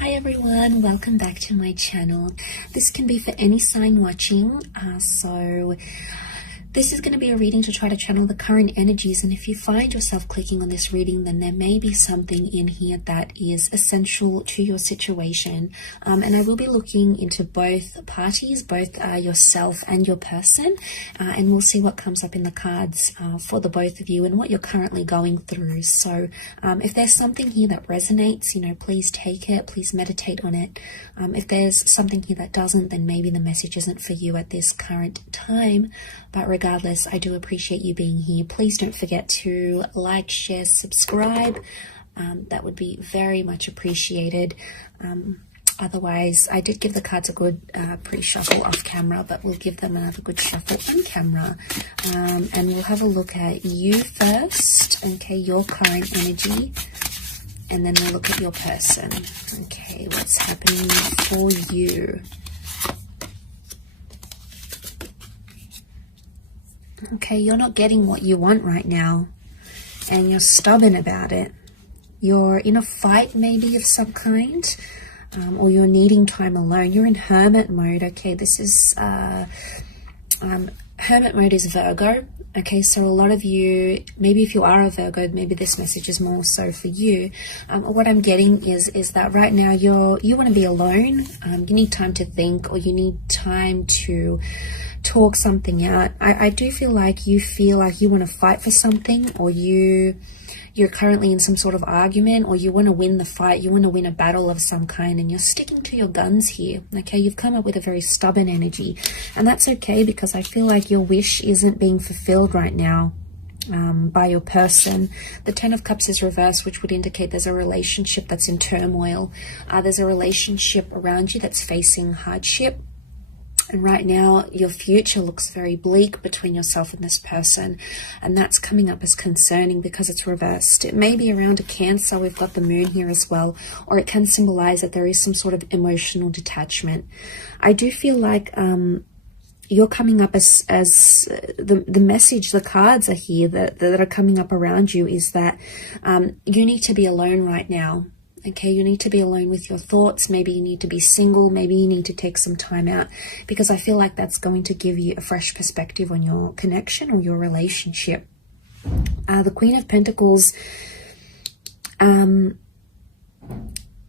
Hi everyone, welcome back to my channel. This can be for any sign watching, so this is going to be a reading to try to channel the current energies, and if you find yourself clicking on this reading, then there may be something in here that is essential to your situation. And I will be looking into both parties, both yourself and your person, and we'll see what comes up in the cards for the both of you and what you're currently going through. So if there's something here that resonates, please take it, please meditate on it. If there's something here that doesn't, then maybe the message isn't for you at this current time. But regardless, I do appreciate you being here. Please don't forget to like, share, subscribe. That would be very much appreciated. Otherwise, I did give the cards a good pre-shuffle off camera, but we'll give them another good shuffle on camera. And we'll have a look at you first, okay, your current energy. And then we'll look at your person. Okay, what's happening for you? Okay, you're not getting what you want right now, and you're stubborn about it. You're in a fight maybe of some kind, or you're needing time alone. You're in hermit mode. Okay, this is hermit mode is Virgo. Okay, so a lot of you, maybe if you are a Virgo, maybe this message is more so for you. What I'm getting is that right now you want to be alone. You need time to think, or you need time to talk something out. I do feel like you want to fight for something, or you're currently in some sort of argument, or you want to win the fight, you want to win a battle of some kind, and you're sticking to your guns here. Okay, you've come up with a very stubborn energy, and that's okay, because I feel like your wish isn't being fulfilled right now by your person. The Ten of Cups is reversed, which would indicate there's a relationship that's in turmoil. There's a relationship around you that's facing hardship. And right now, your future looks very bleak between yourself and this person. And that's coming up as concerning because it's reversed. It may be around a Cancer. We've got the moon here as well. Or it can symbolize that there is some sort of emotional detachment. I do feel like you're coming up as the message, the cards are here that are coming up around you is that you need to be alone right now. Okay, you need to be alone with your thoughts. Maybe you need to be single. Maybe you need to take some time out, because I feel like that's going to give you a fresh perspective on your connection or your relationship. The Queen of Pentacles,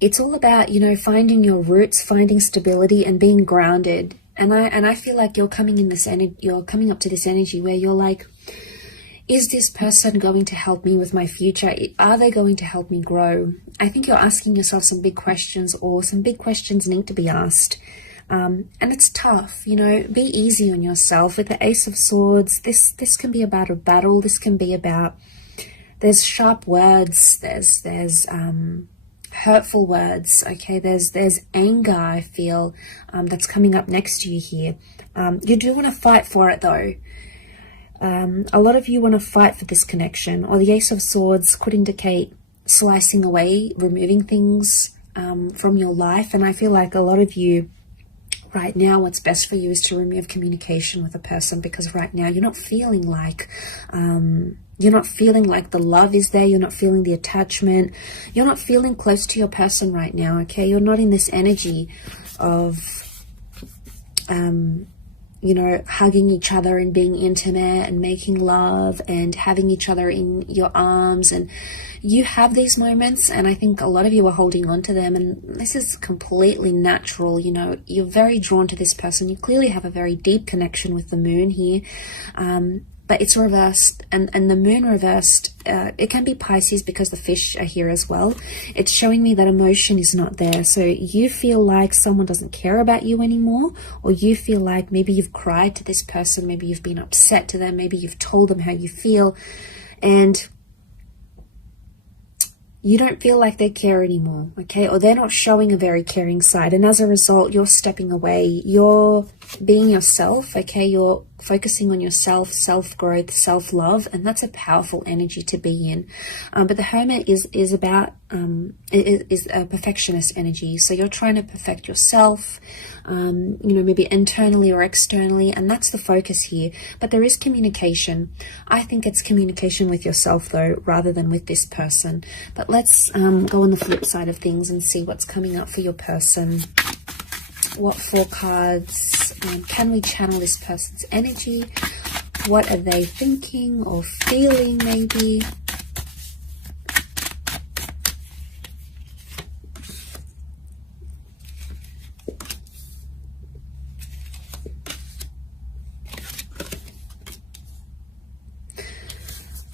it's all about, finding your roots, finding stability and being grounded. And I feel like you're coming up to this energy where you're like, is this person going to help me with my future? Are they going to help me grow? I think you're asking yourself some big questions, or some big questions need to be asked. And it's tough, be easy on yourself. With the Ace of Swords, this can be about a battle. This can be about, there's sharp words, there's hurtful words, okay? There's anger, I feel, that's coming up next to you here. You do want to fight for it though. A lot of you want to fight for this connection, or the Ace of Swords could indicate slicing away, removing things from your life. And I feel like a lot of you right now, what's best for you is to remove communication with a person, because right now you're not feeling like the love is there. You're not feeling the attachment. You're not feeling close to your person right now. Okay, you're not in this energy of hugging each other and being intimate and making love and having each other in your arms. And you have these moments, and I think a lot of you are holding on to them, and this is completely natural. You're very drawn to this person. You clearly have a very deep connection with the moon here. But it's reversed, and the moon reversed, it can be Pisces because the fish are here as well. It's showing me that emotion is not there. So you feel like someone doesn't care about you anymore, or you feel like maybe you've cried to this person, maybe you've been upset to them, maybe you've told them how you feel, and you don't feel like they care anymore, okay? Or they're not showing a very caring side, and as a result, you're stepping away. You're being yourself, okay? You're focusing on yourself, self-growth, self-love, and that's a powerful energy to be in. But the Hermit is about is a perfectionist energy. So you're trying to perfect yourself, you know, maybe internally or externally, and that's the focus here. But there is communication. I think it's communication with yourself though, rather than with this person. But let's go on the flip side of things and see what's coming up for your person. What 4 cards can we channel this person's energy? What are they thinking or feeling maybe?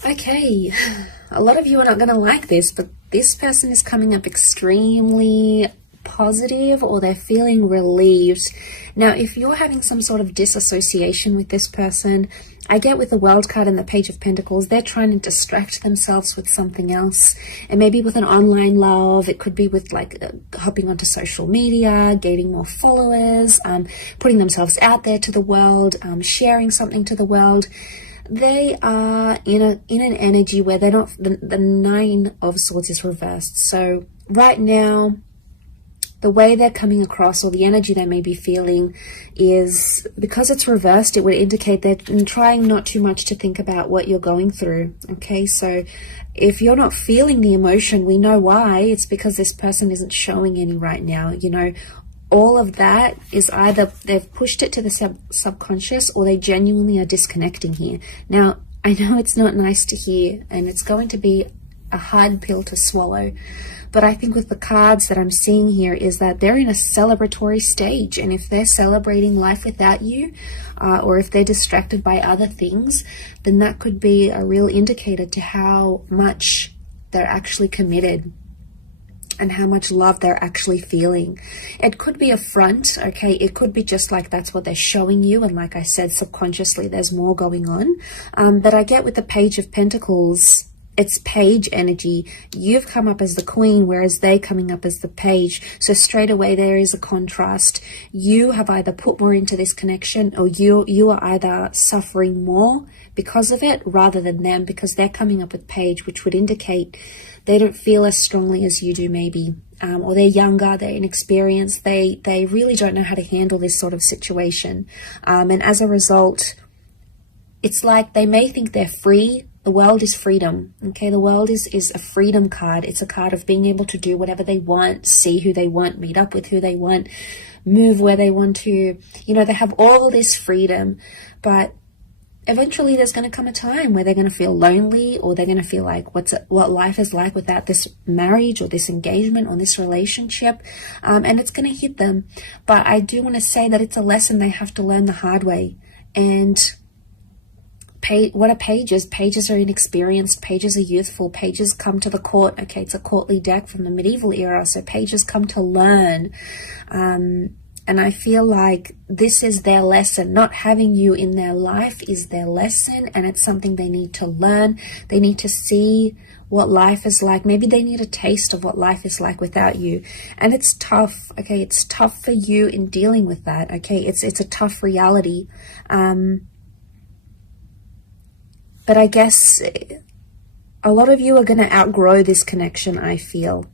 Okay, a lot of you are not going to like this, but this person is coming up extremely positive, or they're feeling relieved. Now, if you're having some sort of disassociation with this person, I get with the World card and the Page of Pentacles, they're trying to distract themselves with something else. And maybe with an online love, it could be with like hopping onto social media, gaining more followers, putting themselves out there to the world, sharing something to the world. They are in an energy where they're not, the 9 of Swords is reversed. So right now, the way they're coming across, or the energy they may be feeling, is because it's reversed, it would indicate they're trying not too much to think about what you're going through. Okay, so if you're not feeling the emotion, we know why. It's because this person isn't showing any right now. You know, all of that is either they've pushed it to the subconscious, or they genuinely are disconnecting here. Now, I know it's not nice to hear, and it's going to be a hard pill to swallow. But I think with the cards that I'm seeing here is that they're in a celebratory stage. And if they're celebrating life without you, or if they're distracted by other things, then that could be a real indicator to how much they're actually committed and how much love they're actually feeling. It could be a front, okay? It could be just like that's what they're showing you. And like I said, subconsciously, there's more going on. But I get with the Page of Pentacles, it's page energy. You've come up as the queen, whereas they coming up as the page. So straight away there is a contrast. You have either put more into this connection, or you are either suffering more because of it rather than them, because they're coming up with page, which would indicate they don't feel as strongly as you do maybe. Or they're younger, they're inexperienced, they really don't know how to handle this sort of situation. And as a result, it's like they may think they're free. The world is freedom, okay? The world is a freedom card. It's a card of being able to do whatever they want, see who they want, meet up with who they want, move where they want to. You know, they have all this freedom, but eventually there's going to come a time where they're going to feel lonely, or they're going to feel like what life is like without this marriage or this engagement or this relationship, and it's going to hit them. But I do want to say that it's a lesson they have to learn the hard way. And what are pages? Pages are inexperienced. Pages are youthful. Pages come to the court. Okay, it's a courtly deck from the medieval era. So pages come to learn. And I feel like this is their lesson. Not having you in their life is their lesson. And it's something they need to learn. They need to see what life is like. Maybe they need a taste of what life is like without you. And it's tough. Okay, it's tough for you in dealing with that. Okay, it's a tough reality. But I guess a lot of you are going to outgrow this connection, I feel.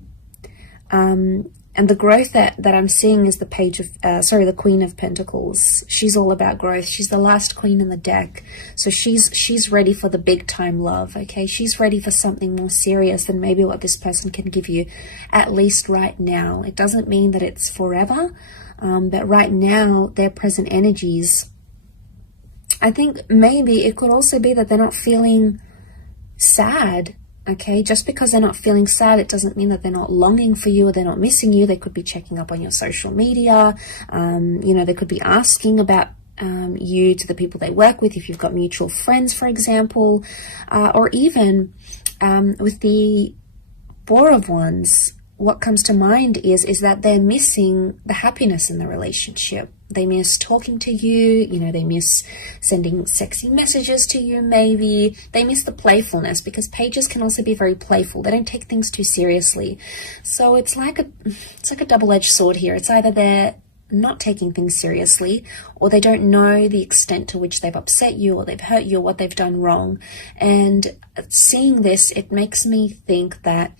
And the growth that I'm seeing is the the Queen of Pentacles. She's all about growth. She's the last queen in the deck. So she's ready for the big time love, okay? She's ready for something more serious than maybe what this person can give you, at least right now. It doesn't mean that it's forever, but right now, their present energies, I think maybe it could also be that they're not feeling sad, okay? Just because they're not feeling sad, it doesn't mean that they're not longing for you or they're not missing you. They could be checking up on your social media. You know, they could be asking about you to the people they work with, if you've got mutual friends, for example. Or even with the Four of Wands, what comes to mind is that they're missing the happiness in the relationship. They miss talking to you, you know, they miss sending sexy messages to you maybe. They miss the playfulness, because pages can also be very playful. They don't take things too seriously. So it's like a double-edged sword here. It's either not taking things seriously, or they don't know the extent to which they've upset you or they've hurt you or what they've done wrong. And seeing this, it makes me think that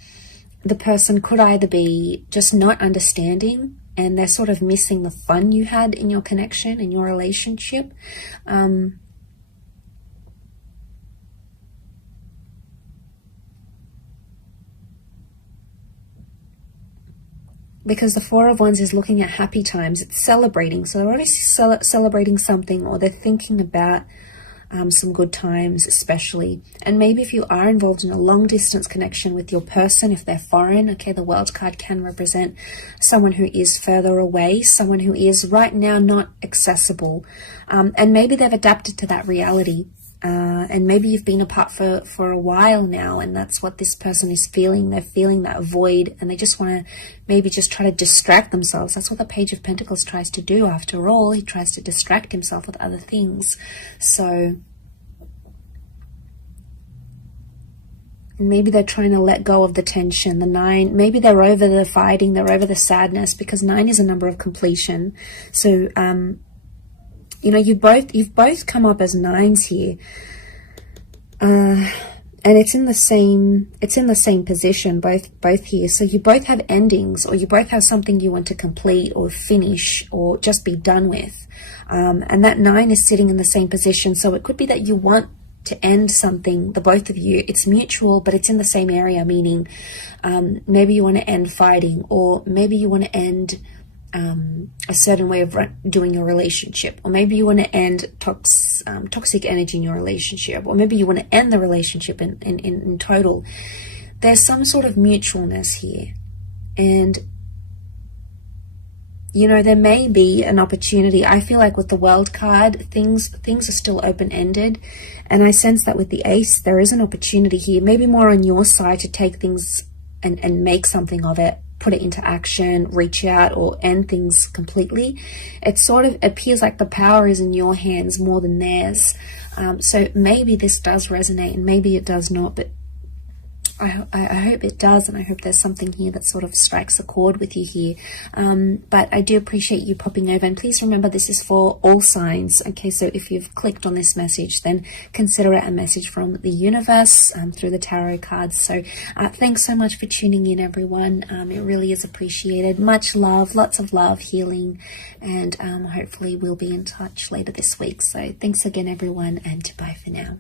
the person could either be just not understanding and they're sort of missing the fun you had in your connection, in your relationship. Because the Four of Wands is looking at happy times. It's celebrating. So they're obviously celebrating something, or they're thinking about some good times especially. And maybe if you are involved in a long distance connection with your person, if they're foreign, okay, the World card can represent someone who is further away, someone who is right now not accessible. And maybe they've adapted to that reality. And maybe you've been apart for a while now, and that's what this person is feeling. They're feeling that void, and they just want to maybe just try to distract themselves. That's what the Page of Pentacles tries to do. After all, he tries to distract himself with other things. So maybe they're trying to let go of the tension. The 9, maybe they're over the fighting, they're over the sadness, because 9 is a number of completion. So you know, you've both come up as 9s here, and it's in the same position, both here. So you both have endings, or you both have something you want to complete or finish or just be done with, and that 9 is sitting in the same position. So it could be that you want to end something, the both of you. It's mutual, but it's in the same area, meaning maybe you want to end fighting, or maybe you want to end a certain way of doing your relationship, or maybe you want to end toxic energy in your relationship, or maybe you want to end the relationship in total. There's some sort of mutualness here, and you know, there may be an opportunity. I feel like with the World card, things are still open-ended, and I sense that with the Ace, there is an opportunity here, maybe more on your side, to take things and make something of it, put it into action, reach out, or end things completely. It sort of appears like the power is in your hands more than theirs. So maybe this does resonate, and maybe it does not, but I hope it does, and I hope there's something here that sort of strikes a chord with you here. But I do appreciate you popping over, and please remember this is for all signs. Okay, so if you've clicked on this message, then consider it a message from the universe through the tarot cards. So thanks so much for tuning in, everyone. It really is appreciated. Much love, lots of love, healing, and hopefully we'll be in touch later this week. So thanks again, everyone, and bye for now.